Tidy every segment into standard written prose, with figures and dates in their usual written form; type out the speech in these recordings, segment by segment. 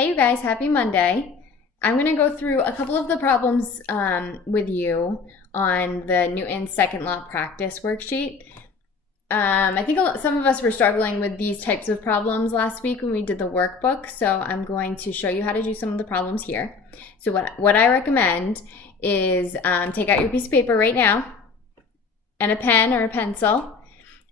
Hey you guys, happy Monday. I'm going to go through a couple of the problems with you on the Newton's second law practice worksheet. I think some of us were struggling with these types of problems last week when we did the workbook, so I'm going to show you how to do some of the problems here. So what I recommend is take out your piece of paper right now and a pen or a pencil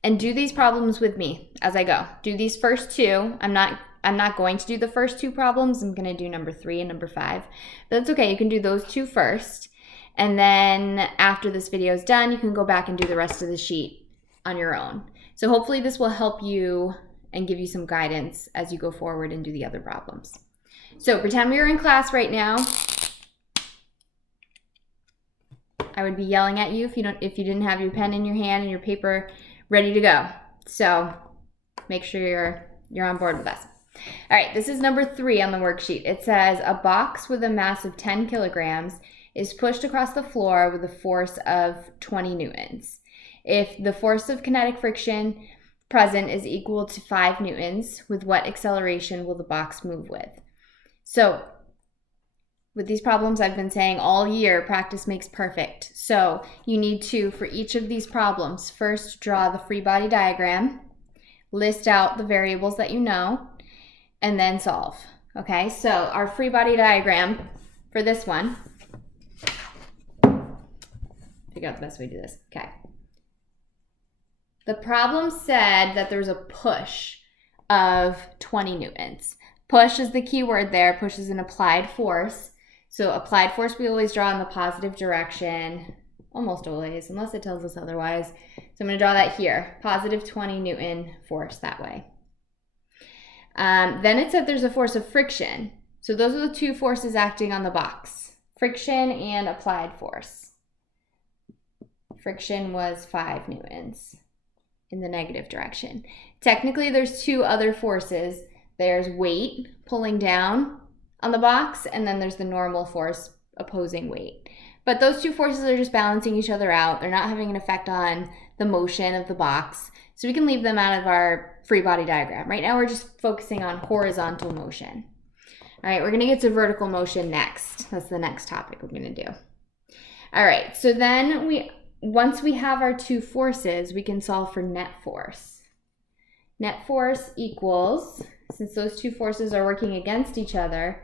and do these problems with me as I go. Do these first two. I'm not going to do the first two problems. I'm going to do number 3 and number 5. But that's okay. You can do those two first. And then after this video is done, you can go back and do the rest of the sheet on your own. So hopefully this will help you and give you some guidance as you go forward and do the other problems. So pretend we were in class right now. I would be yelling at you if you didn't have your pen in your hand and your paper ready to go. So make sure you're on board with us. All right, this is number 3 on the worksheet. It says a box with a mass of 10 kilograms is pushed across the floor with a force of 20 newtons. If the force of kinetic friction present is equal to 5 newtons, with what acceleration will the box move with? So with these problems, I've been saying all year, practice makes perfect. So you need to, for each of these problems, first draw the free body diagram, list out the variables that you know, and then solve. Okay, so our free body diagram for this one, figure out the best way to do this. Okay. The problem said that there's a push of 20 newtons. Push is the key word there. Push is an applied force. So applied force we always draw in the positive direction, almost always, unless it tells us otherwise. So I'm going to draw that here, positive 20 Newton force that way. Then it said there's a force of friction. So those are the two forces acting on the box, friction and applied force. Friction was 5 newtons in the negative direction. Technically, there's two other forces. There's weight pulling down on the box, and then there's the normal force opposing weight. But those two forces are just balancing each other out. They're not having an effect on the motion of the box. So we can leave them out of our free body diagram. Right now we're just focusing on horizontal motion. All right, we're gonna get to vertical motion next. That's the next topic we're gonna do. All right, so then once we have our two forces, we can solve for net force. Net force equals, since those two forces are working against each other,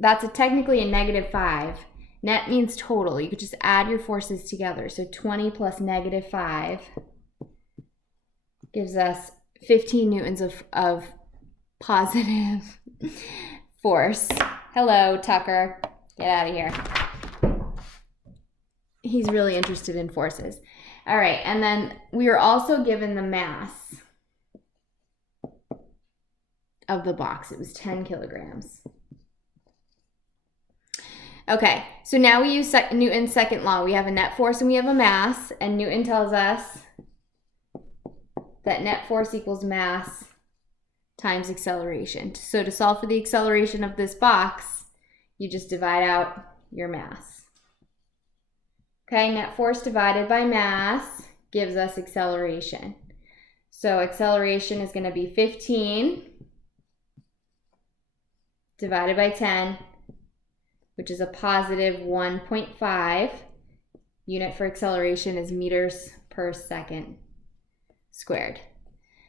that's technically a -5. Net means total. You could just add your forces together. So 20 plus -5 gives us 15 newtons of positive force. Hello, Tucker. Get out of here. He's really interested in forces. All right, and then we were also given the mass of the box. It was 10 kilograms. Okay, so now we use Newton's second law. We have a net force and we have a mass, and Newton tells us that net force equals mass times acceleration. So to solve for the acceleration of this box, you just divide out your mass. Okay, net force divided by mass gives us acceleration. So acceleration is going to be 15 divided by 10, which is a positive 1.5. Unit for acceleration is meters per second squared.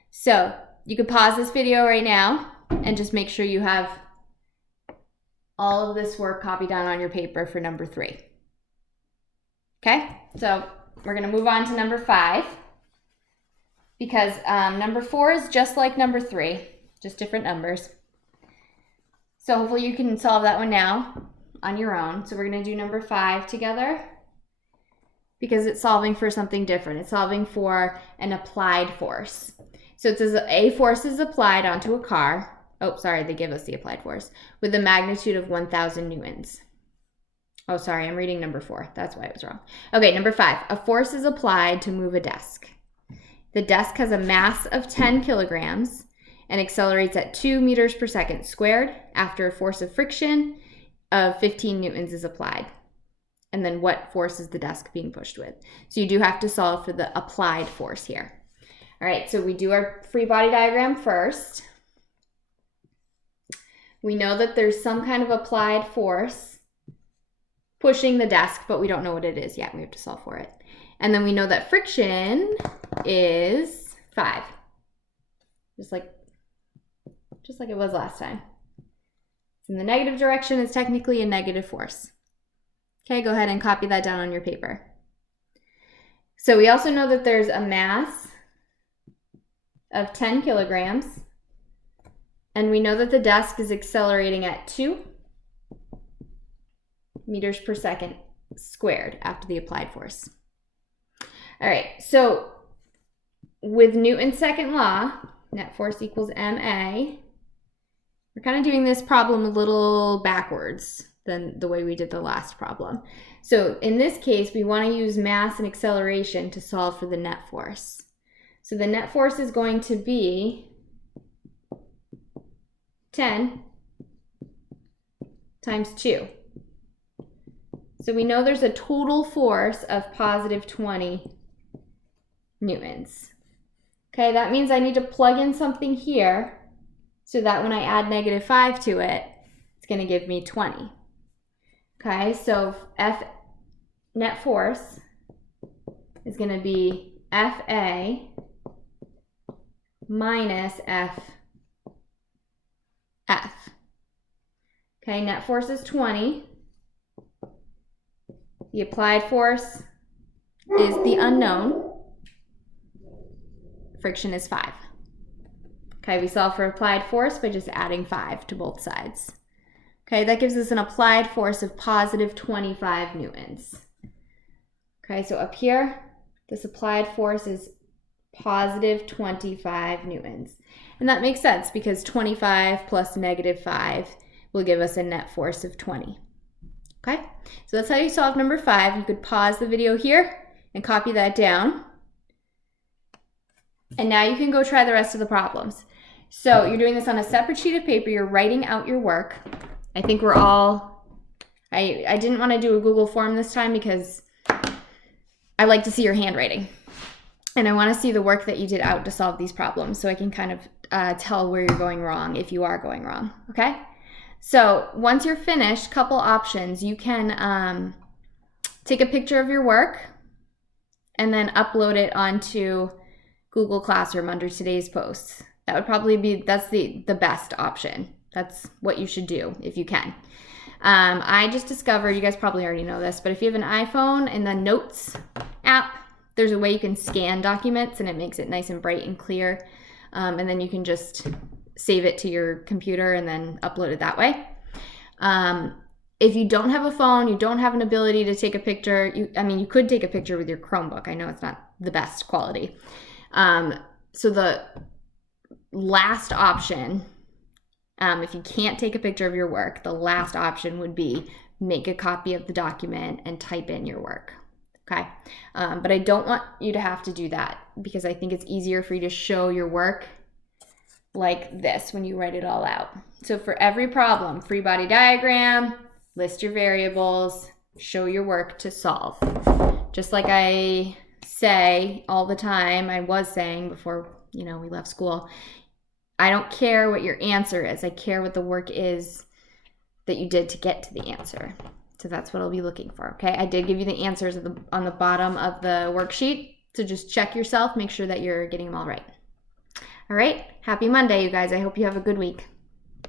So you could pause this video right now and just make sure you have all of this work copied down on your paper for number 3. Okay, so we're going to move on to number 5 because number 4 is just like number 3, just different numbers. So hopefully you can solve that one now on your own. So we're going to do number 5 together because it's solving for something different. It's solving for an applied force. So it says a force is applied onto a car. Oh, sorry, they give us the applied force with a magnitude of 1,000 newtons. Oh, sorry, I'm reading number 4. That's why it was wrong. Okay, number 5. A force is applied to move a desk. The desk has a mass of 10 kilograms and accelerates at 2 meters per second squared after a force of friction of 15 newtons is applied. And then what force is the desk being pushed with? So you do have to solve for the applied force here. All right, so we do our free body diagram first. We know that there's some kind of applied force pushing the desk, but we don't know what it is yet. We have to solve for it. And then we know that friction is 5. Just like it was last time. In the negative direction is technically a negative force. Okay, go ahead and copy that down on your paper. So we also know that there's a mass of 10 kilograms, and we know that the desk is accelerating at 2 meters per second squared after the applied force. All right, so with Newton's second law, net force equals ma, we're kind of doing this problem a little backwards than the way we did the last problem. So in this case, we want to use mass and acceleration to solve for the net force. So the net force is going to be 10 times 2. So we know there's a total force of positive 20 newtons. Okay, that means I need to plug in something here so that when I add negative 5 to it, it's going to give me 20. Okay, so F net force is going to be FA minus FF. Okay, net force is 20. The applied force is the unknown. Friction is 5. Okay, we solve for applied force by just adding 5 to both sides. Okay, that gives us an applied force of positive 25 newtons. Okay, so up here, this applied force is positive 25 newtons. And that makes sense because 25 plus negative 5 will give us a net force of 20. Okay, so that's how you solve number 5. You could pause the video here and copy that down. And now you can go try the rest of the problems. So you're doing this on a separate sheet of paper. You're writing out your work. I think we're all, I didn't want to do a Google form this time because I like to see your handwriting. And I want to see the work that you did out to solve these problems so I can kind of tell where you're going wrong if you are going wrong, okay? So once you're finished, couple options. You can take a picture of your work and then upload it onto Google Classroom under today's posts. That would probably be, that's the best option. That's what you should do if you can. I just discovered, you guys probably already know this, but if you have an iPhone and the Notes app, there's a way you can scan documents and it makes it nice and bright and clear. And then you can just save it to your computer and then upload it that way. If you don't have a phone, you don't have an ability to take a picture, you could take a picture with your Chromebook. I know it's not the best quality. So the last option, if you can't take a picture of your work, the last option would be make a copy of the document and type in your work. Okay. But I don't want you to have to do that because I think it's easier for you to show your work like this when you write it all out. So for every problem, free body diagram, list your variables, show your work to solve. Just like I say all the time, I was saying before, we left school, I don't care what your answer is. I care what the work is that you did to get to the answer. So that's what I'll be looking for, okay? I did give you the answers on the bottom of the worksheet. So just check yourself, make sure that you're getting them all right. All right, happy Monday, you guys. I hope you have a good week.